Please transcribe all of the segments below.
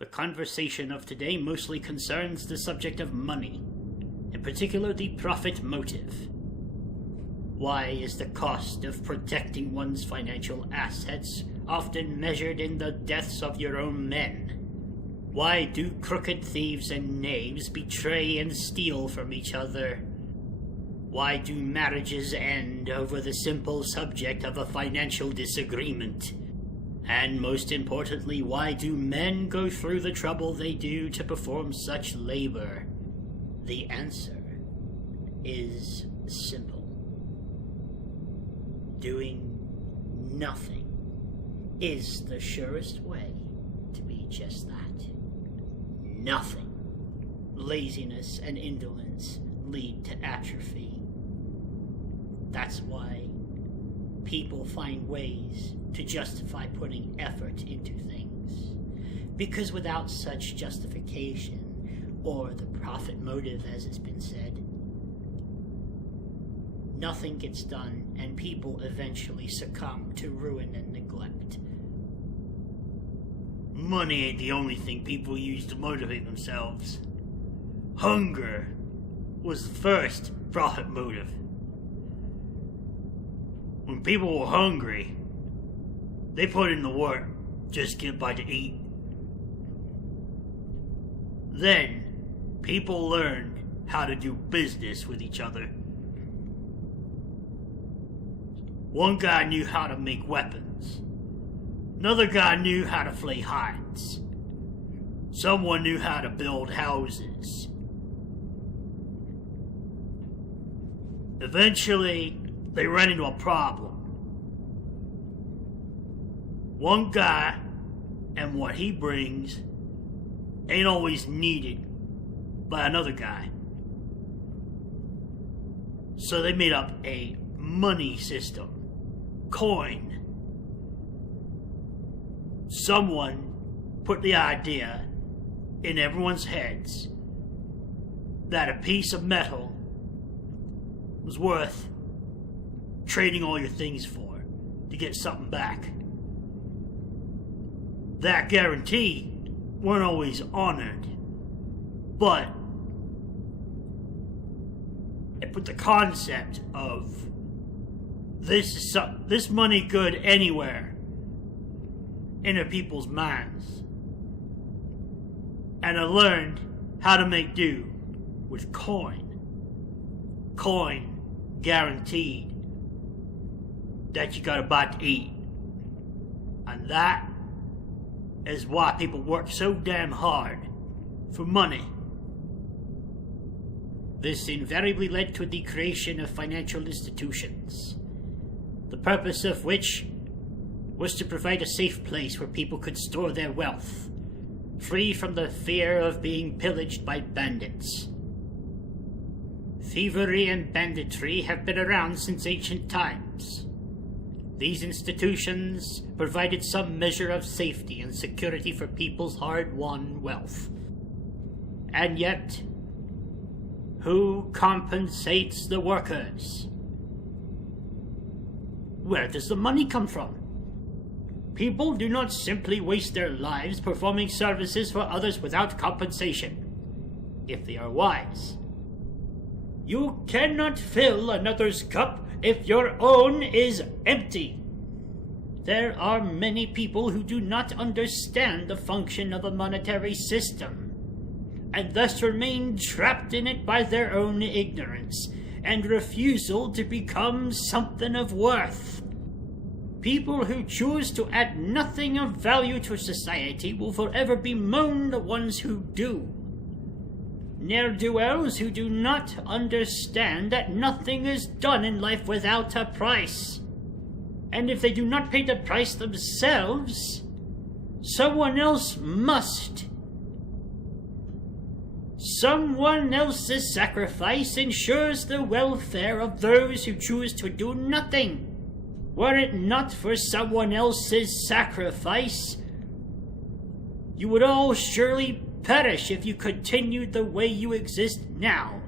The conversation of today mostly concerns the subject of money, in particular the profit motive. Why is the cost of protecting one's financial assets often measured in the deaths of your own men? Why do crooked thieves and knaves betray and steal from each other? Why do marriages end over the simple subject of a financial disagreement? And most importantly, why do men go through the trouble they do to perform such labor? The answer is simple. Doing nothing is the surest way to be just that. Nothing. Laziness and indolence lead to atrophy. That's why people find ways to justify putting effort into things. Because without such justification, or the profit motive as it's been said, nothing gets done and people eventually succumb to ruin and neglect. Money ain't the only thing people use to motivate themselves. Hunger was the first profit motive. When people were hungry, they put in the work just to get by to eat. Then, people learned how to do business with each other. One guy knew how to make weapons. Another guy knew how to flay hides. Someone knew how to build houses. Eventually, they ran into a problem. One guy and what he brings ain't always needed by another guy. So they made up a money system. Coin. Someone put the idea in everyone's heads that a piece of metal was worth trading all your things for to get something back. That guarantee weren't always honored, but it put the concept of this money good anywhere into people's minds. And I learned how to make do with coin. Coin guaranteed that you got a bite to eat. And that is why people work so damn hard for money. This invariably led to the creation of financial institutions, the purpose of which was to provide a safe place where people could store their wealth, free from the fear of being pillaged by bandits. Thievery and banditry have been around since ancient times. These institutions provided some measure of safety and security for people's hard-won wealth. And yet, who compensates the workers? Where does the money come from? People do not simply waste their lives performing services for others without compensation, if they are wise. You cannot fill another's cup if your own is empty. There are many people who do not understand the function of a monetary system, and thus remain trapped in it by their own ignorance and refusal to become something of worth. People who choose to add nothing of value to society will forever bemoan the ones who do. Ne'er-do-wells who do not understand that nothing is done in life without a price. And if they do not pay the price themselves, someone else must. Someone else's sacrifice ensures the welfare of those who choose to do nothing. Were it not for someone else's sacrifice, you would all surely perish if you continued the way you exist now.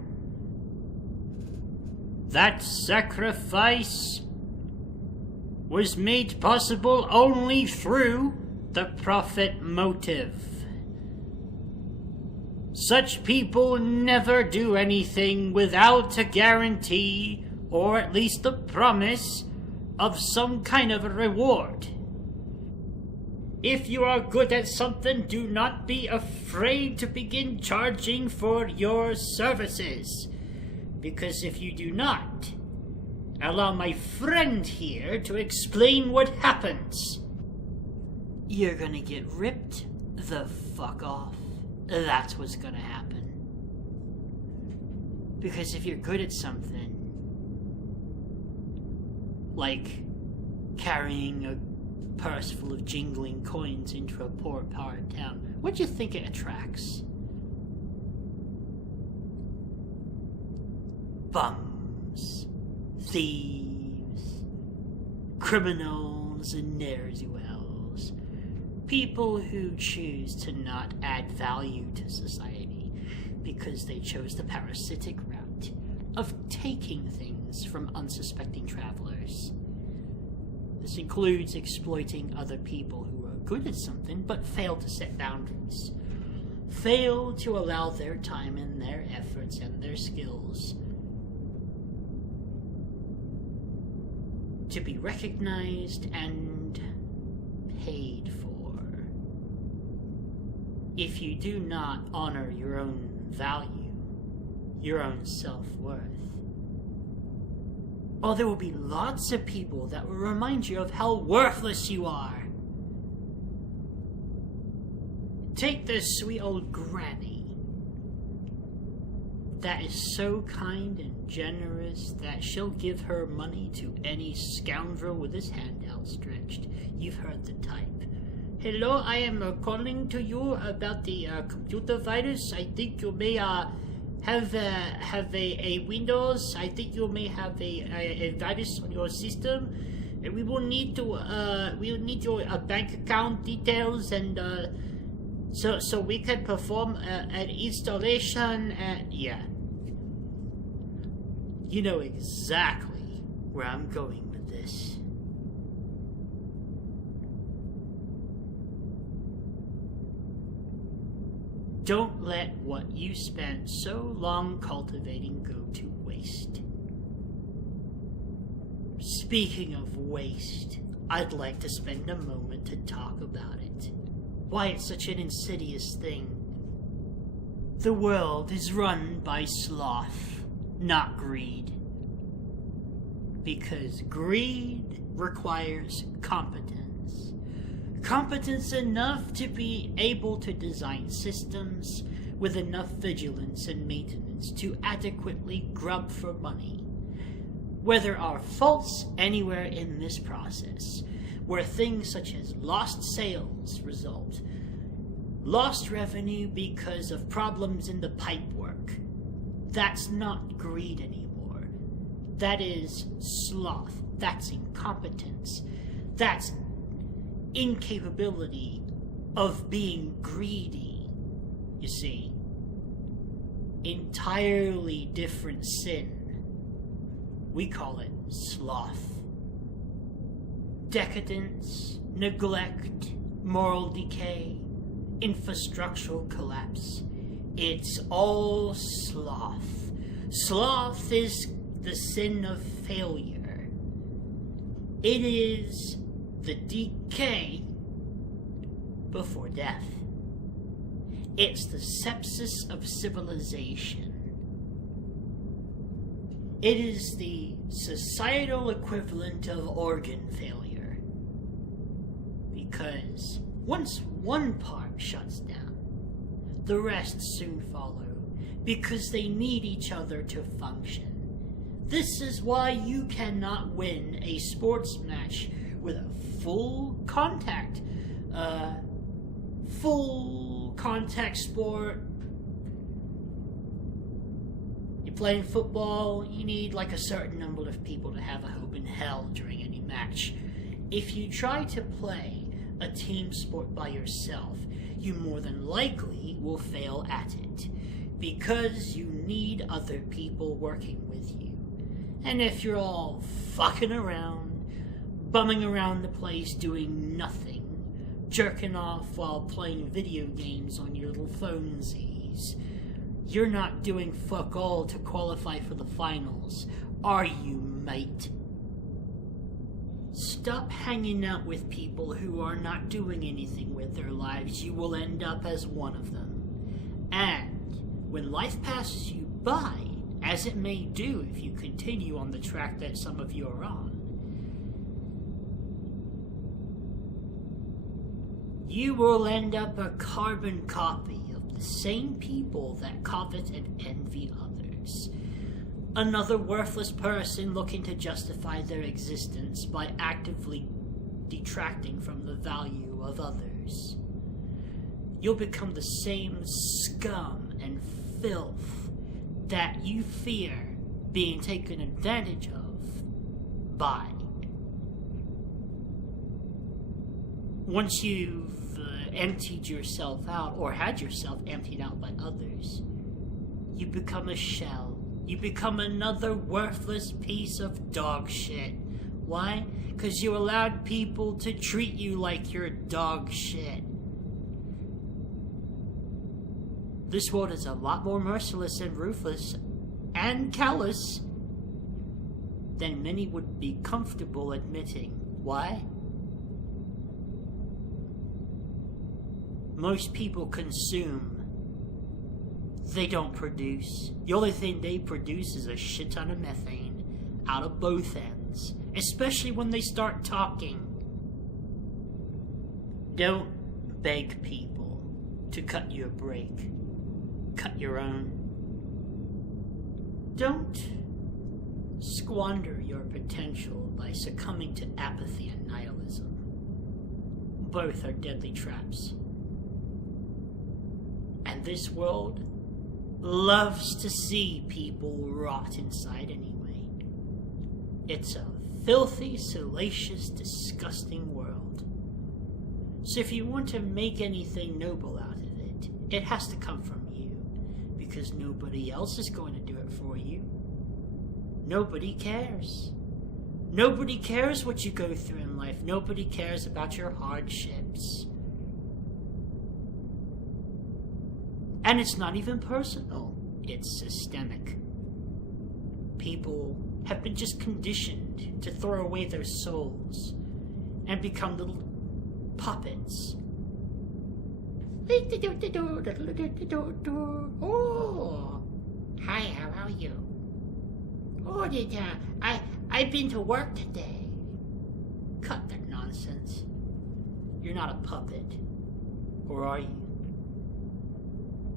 That sacrifice was made possible only through the profit motive. Such people never do anything without a guarantee, or at least a promise, of some kind of a reward. If you are good at something, do not be afraid to begin charging for your services. Because if you do not, allow my friend here to explain what happens. You're gonna get ripped the fuck off. That's what's gonna happen. Because if you're good at something, like carrying a purse full of jingling coins into a poor part of town, what do you think it attracts? Bums, thieves, criminals, and ne'er-do-wells. People who choose to not add value to society because they chose the parasitic route of taking things from unsuspecting travelers. This includes exploiting other people who are good at something but fail to set boundaries, fail to allow their time and their efforts and their skills to be recognized and paid for. If you do not honor your own value, your own self-worth, well, there will be lots of people that will remind you of how worthless you are. Take this sweet old granny that is so kind and generous that she'll give her money to any scoundrel with his hand outstretched. You've heard the type. Hello, I am calling to you about the computer virus. I think you may have a Windows. I think you may have a virus on your system. And we will need your bank account details, and so we can perform an installation. Yeah, you know exactly where I'm going with this. Don't let what you spent so long cultivating go to waste. Speaking of waste, I'd like to spend a moment to talk about it. Why it's such an insidious thing. The world is run by sloth, not greed. Because greed requires competence. Competence enough to be able to design systems with enough vigilance and maintenance to adequately grub for money. Where there are faults anywhere in this process, where things such as lost sales result, lost revenue because of problems in the pipework, that's not greed anymore. That is sloth. That's incompetence. That's incapability of being greedy. You see, entirely different sin. We call it sloth. Decadence, neglect, moral decay, infrastructural collapse. It's all sloth. Sloth is the sin of failure. It is the decay before death. It's the sepsis of civilization. It is the societal equivalent of organ failure. Because once one part shuts down, the rest soon follow, because they need each other to function. This is why you cannot win a sports match with a full contact sport. You're playing football, you need like a certain number of people to have a hope in hell during any match. If you try to play a team sport by yourself, you more than likely will fail at it, because you need other people working with you. And if you're all fucking around, bumming around the place doing nothing, jerking off while playing video games on your little phonesy, trophies. You're not doing fuck all to qualify for the finals, are you, mate? Stop hanging out with people who are not doing anything with their lives. You will end up as one of them. And when life passes you by, as it may do if you continue on the track that some of you are on, you will end up a carbon copy of the same people that covet and envy others. Another worthless person looking to justify their existence by actively detracting from the value of others. You'll become the same scum and filth that you fear being taken advantage of by. Once you've emptied yourself out, or had yourself emptied out by others, you become a shell. You become another worthless piece of dog shit. Why? Because you allowed people to treat you like you're dog shit. This world is a lot more merciless and ruthless and callous than many would be comfortable admitting. Why? Most people consume. They don't produce. The only thing they produce is a shit ton of methane out of both ends, especially when they start talking. Don't beg people to cut you a break. Cut your own. Don't squander your potential by succumbing to apathy and nihilism. Both are deadly traps. And this world loves to see people rot inside anyway. It's a filthy, salacious, disgusting world. So if you want to make anything noble out of it, it has to come from you, because nobody else is going to do it for you. Nobody cares. Nobody cares what you go through in life. Nobody cares about your hardships. And it's not even personal. It's systemic. People have been just conditioned to throw away their souls and become little puppets. Oh, hi, how are you? Oh, I've been to work today. Cut that nonsense. You're not a puppet. Or are you?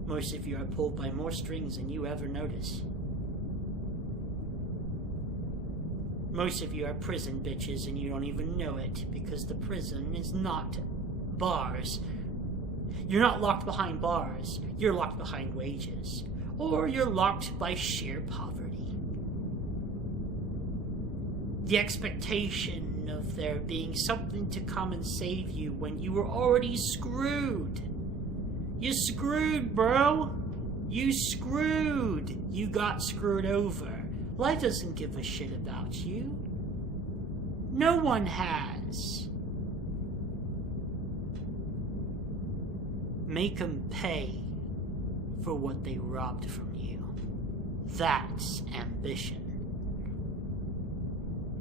Most of you are pulled by more strings than you ever notice. Most of you are prison bitches and you don't even know it, because the prison is not bars. You're not locked behind bars. You're locked behind wages. Or you're locked by sheer poverty. The expectation of there being something to come and save you when you were already screwed. You screwed, bro. You screwed. You got screwed over. Life doesn't give a shit about you. No one has. Make them pay for what they robbed from you. That's ambition.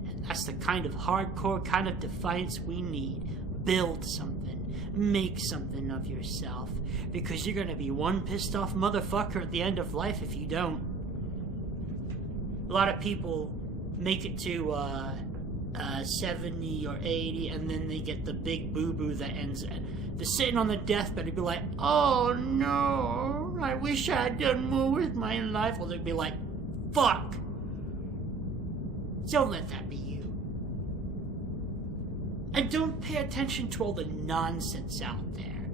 And that's the kind of hardcore kind of defiance we need. Build something. Make something of yourself. Because you're going to be one pissed off motherfucker at the end of life if you don't. A lot of people make it to 70 or 80 and then they get the big boo-boo that ends it. They're sitting on the deathbed and be like, oh no, I wish I had done more with my life. Or they'd be like, fuck. Don't let that be you. And don't pay attention to all the nonsense out there.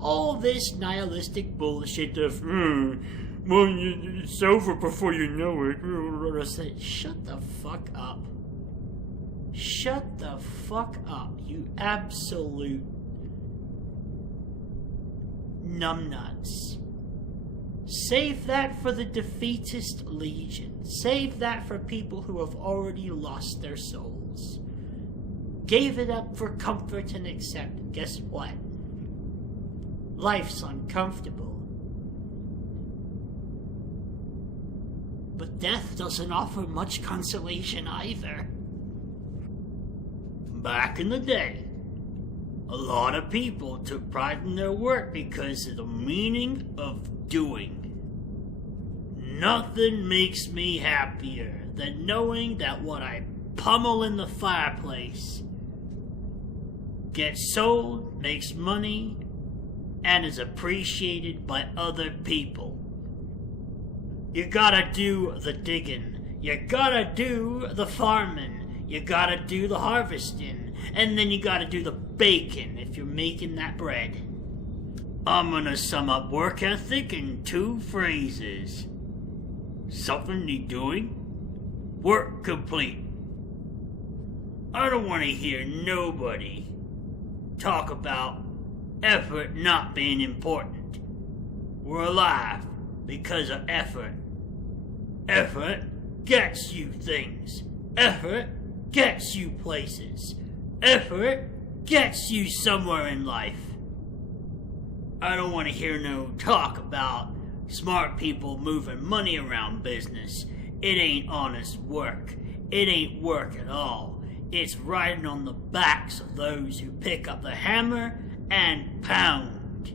All this nihilistic bullshit of, well, it's over before you know it. Shut the fuck up. Shut the fuck up, you absolute numbnuts. Save that for the defeatist legion. Save that for people who have already lost their souls. Gave it up for comfort and acceptance. Guess what? Life's uncomfortable. death doesn't offer much consolation either. Back in the day, a lot of people took pride in their work because of the meaning of doing. Nothing makes me happier than knowing that what I pummel in the fireplace gets sold, makes money, and is appreciated by other people. You gotta do the digging, you gotta do the farming, you gotta do the harvesting, and then you gotta do the baking if you're making that bread. I'm gonna sum up work ethic in 2 phrases. Something need doing, work complete. I don't want to hear nobody talk about effort not being important. We're alive because of effort. Effort gets you things. Effort gets you places. Effort gets you somewhere in life. I don't want to hear no talk about smart people moving money around business. It ain't honest work. It ain't work at all. It's riding on the backs of those who pick up the hammer and pound.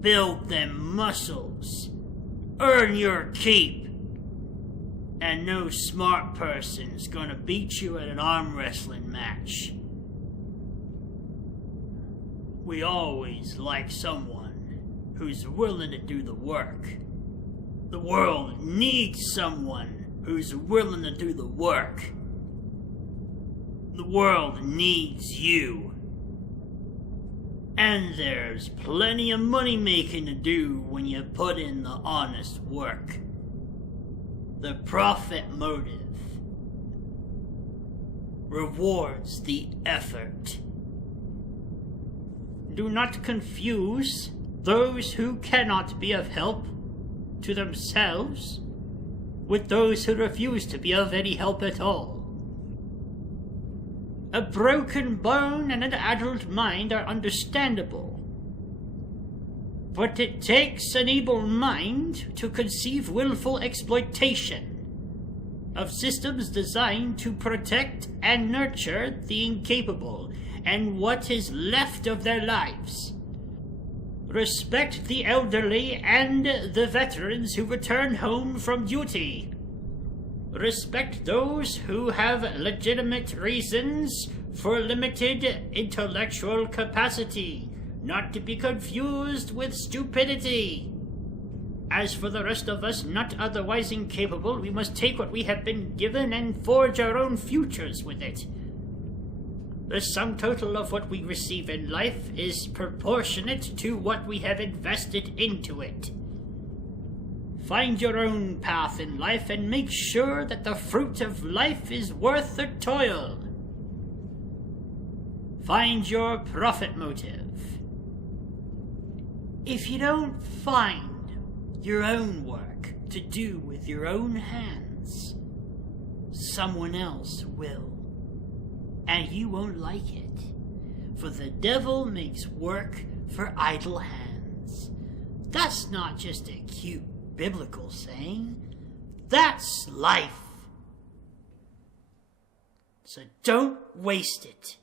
Build them muscles. Earn your keep. And no smart person's gonna beat you at an arm wrestling match. We always like someone who's willing to do the work. The world needs someone who's willing to do the work. The world needs you. And there's plenty of money making to do when you put in the honest work. The profit motive rewards the effort. Do not confuse those who cannot be of help to themselves with those who refuse to be of any help at all. A broken bone and an addled mind are understandable, but it takes an able mind to conceive willful exploitation of systems designed to protect and nurture the incapable and what is left of their lives. Respect the elderly and the veterans who return home from duty. Respect those who have legitimate reasons for limited intellectual capacity, not to be confused with stupidity. As for the rest of us not otherwise incapable, we must take what we have been given and forge our own futures with it. The sum total of what we receive in life is proportionate to what we have invested into it. Find your own path in life and make sure that the fruit of life is worth the toil. Find your profit motive. If you don't find your own work to do with your own hands, someone else will. And you won't like it, for the devil makes work for idle hands. That's not just a cute biblical saying, that's life. So don't waste it.